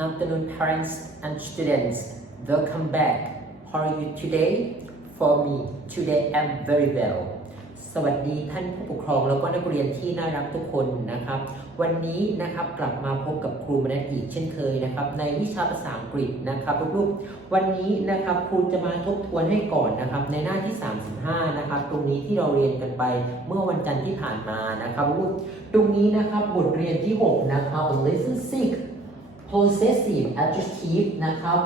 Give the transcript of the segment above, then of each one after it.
afternoon, parents and students. Welcome back. How are you today? For me, today I'm very well. สวัสดีท่านผู้ปกครองแล้วก็นักเรียนที่น่ารักทุกคนนะครับ วันนี้นะครับกลับมาพบกับครูมนัสอีกเช่นเคยนะครับ ในวิชาภาษาอังกฤษนะครับลูกๆวันนี้นะครับครูจะมาทบทวนให้ก่อนนะครับ ในหน้าที่ 35 นะครับ ตรงนี้ที่เราเรียนกันไปเมื่อวันจันทร์ที่ผ่านมานะครับลูกตรงนี้นะครับบทเรียนที่ 6 นะครับ lesson 6 possessive adjective นะครับ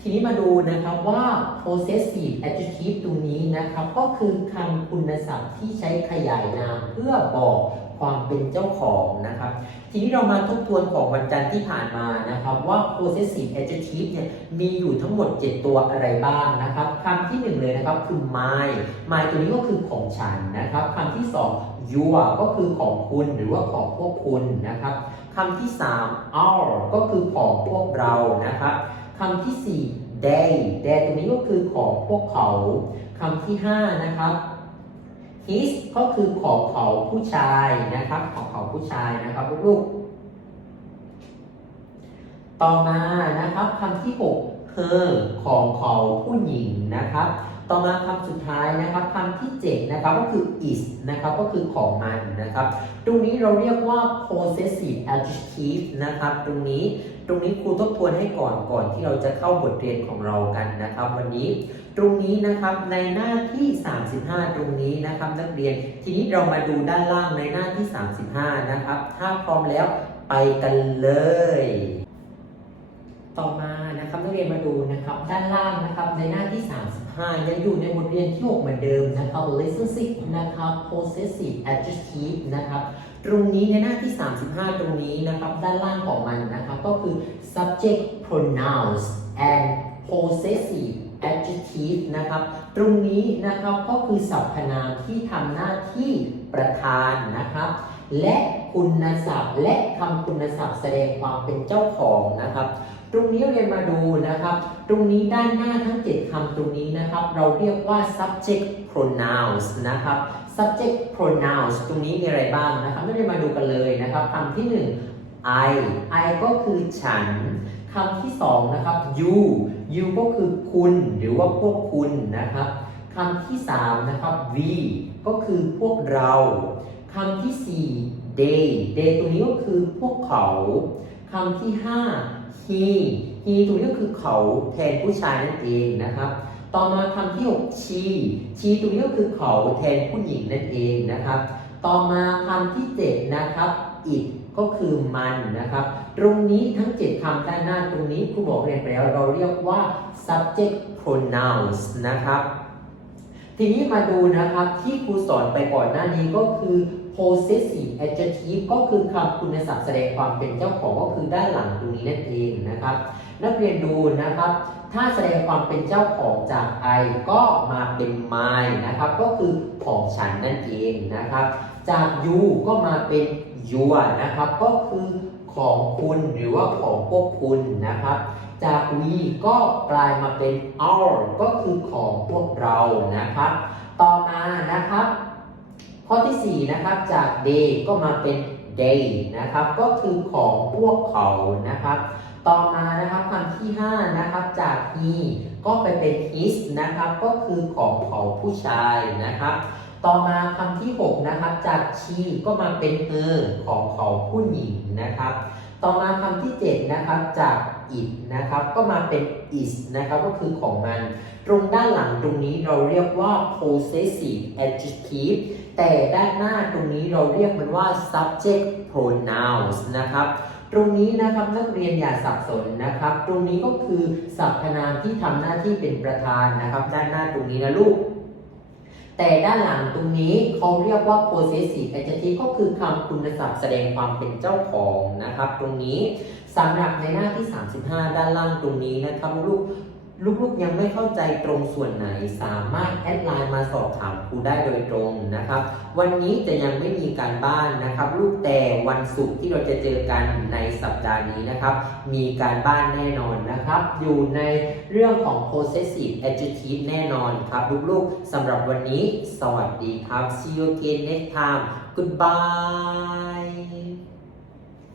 ทีนี้มาดูนะครับว่า possessive adjective ตรงนี้นะครับ ก็คือคำคุณศัพท์ที่ใช้ขยายนามเพื่อบอกความเป็นเจ้าของนะครับ ทีนี้เรามาทบทวนของวันจันทร์ที่ผ่านมานะครับว่า possessive adjective เนี่ยมีอยู่ทั้งหมด 7 ตัวอะไรบ้างนะครับคำที่หนึ่งเลยนะครับคือ my my ตัวนี้ก็คือของฉันนะครับคำที่สอง your ก็คือของคุณหรือว่าของพวกคุณนะครับ คำที่สาม our ก็คือของพวกเรานะครับคำที่ 4 they they ตรงนี้ก็คือของพวกเขาคำที่ 5 นะครับ his ก็คือของเขาผู้ชายนะครับ ของเขาผู้ชายนะครับลูกๆต่อมานะครับคำที่ 6 her ของเขาผู้หญิงนะครับ ต่อมาคำสุดท้ายนะครับคำที่7นะครับก็คือ is นะครับก็คือของมันนะครับ ตรงนี้เราเรียกว่า possessive adjective นะครับ ตรงนี้ตรงนี้ครูทบทวนให้ก่อนก่อนที่เราจะเข้าบทเรียนของเรากันนะครับ วันนี้ตรงนี้นะครับในหน้าที่ 35 ตรงนี้นะครับนักเรียน ทีนี้เรามาดูด้านล่างในหน้าที่ 35 นะครับ ถ้าพร้อมแล้วไปกันเลย ต่อมานะครับนักเรียนมาดูนะครับด้านล่างนะครับในหน้าที่ 35 ยังอยู่ในบทเรียนที่ 6 เหมือนเดิมนะครับ lesson 6นะครับ possessive adjective นะครับตรงนี้ในหน้าที่ 35 ตรงนี้นะครับด้านล่างของมันนะครับก็คือ subject pronouns and possessive adjective นะครับ ตรงนี้นะครับก็คือสรรพนามที่ทำหน้าที่ประธานนะครับ และคุณศัพท์ และคำคุณศัพท์แสดงความเป็นเจ้าของนะครับ ตรงนี้เรียนมาดูนะครับ ตรงนี้ด้านหน้าทั้ง 7คำตรงนี้นะครับ เราเรียกว่า subject pronouns นะครับ subject pronouns ตรงนี้มีอะไรบ้างนะครับไม่ได้มาดูกันเลยนะครับคำที่ 1 I I ก็คือฉันคำที่ 2 นะครับ you you ก็คือคุณหรือว่าพวกคุณนะครับคำที่ 3 นะครับ we ก็คือพวกเรา คำที่4 they they ตรงนี้ก็คือพวกเขา คำที่5 he he ตรงนี้ก็คือเขาแทนผู้ชายนั่นเองนะครับ ต่อมาคำที่6 she she ตรงนี้ก็คือเขาแทนผู้หญิงนั่นเองนะครับ ต่อมาคำที่7นะครับ it ก็คือมันนะครับ ตรงนี้ทั้ง 7คำด้านหน้าตรงนี้ครูบอกเรียนไปแล้วเราเรียกว่า subject pronouns นะครับ ทีนี้มาดูนะครับที่ครูสอนไปก่อนหน้านี้ก็คือ possessive adjective ก็คือคำคุณศัพท์แสดงความเป็นเจ้าของก็คือด้านหลังตรงนี้นั่นเองนะครับ นักเรียนดูนะครับ ถ้าแสดงความเป็นเจ้าของจาก I ก็มาเป็น my นะครับ ก็คือของฉันนั่นเองนะครับ จาก you ก็มาเป็น your นะครับ ก็คือของคุณหรือว่าของพวกคุณนะครับจาก we ก็กลายมาเป็น our ก็คือของพวกเรานะครับ ต่อมานะครับ ข้อที่ 4 นะครับ จาก they ก็มาเป็น they นะครับ ก็คือของพวกเขานะครับ ต่อมานะครับคำที่ 5 นะครับ จาก he ก็ไปเป็น his นะครับ ก็คือของเขาผู้ชายนะครับ ต่อมาคำที่ 6 นะครับ จาก she ก็มาเป็น her ของเขาผู้หญิงนะครับ ต่อมาคำที่ 7 นะครับ จาก it นะครับ ก็มาเป็น is นะครับก็คือของมัน ตรงด้านหลังตรงนี้เราเรียกว่า possessive adjective แต่ด้านหน้าตรงนี้เราเรียกมันว่า subject pronouns นะครับตรงนี้นะครับนักเรียนอย่าสับสนนะครับ ตรงนี้ก็คือสรรพนามที่ทำหน้าที่เป็นประธานนะครับ ด้านหน้าตรงนี้นะลูก แต่ด้านหลังตรงนี้เขาเรียกว่า possessive adjective ก็คือคำคุณศัพท์แสดงความเป็นเจ้าของนะครับ ตรงนี้สำหรับในหน้าที่ 35 ด้านล่างตรงนี้นะครับลูก ลูกๆยังไม่เข้าใจตรงส่วนไหน สามารถแอดไลน์มาสอบถามครูได้โดยตรงนะครับ วันนี้จะยังไม่มีการบ้านนะครับ ลูกแต่วันศุกร์ที่เราจะเจอกันในสัปดาห์นี้นะครับ มีการบ้านแน่นอนนะครับ อยู่ในเรื่องของ possessive adjective แน่นอนครับ ลูกๆสำหรับวันนี้ สวัสดีครับ see you again next time goodbye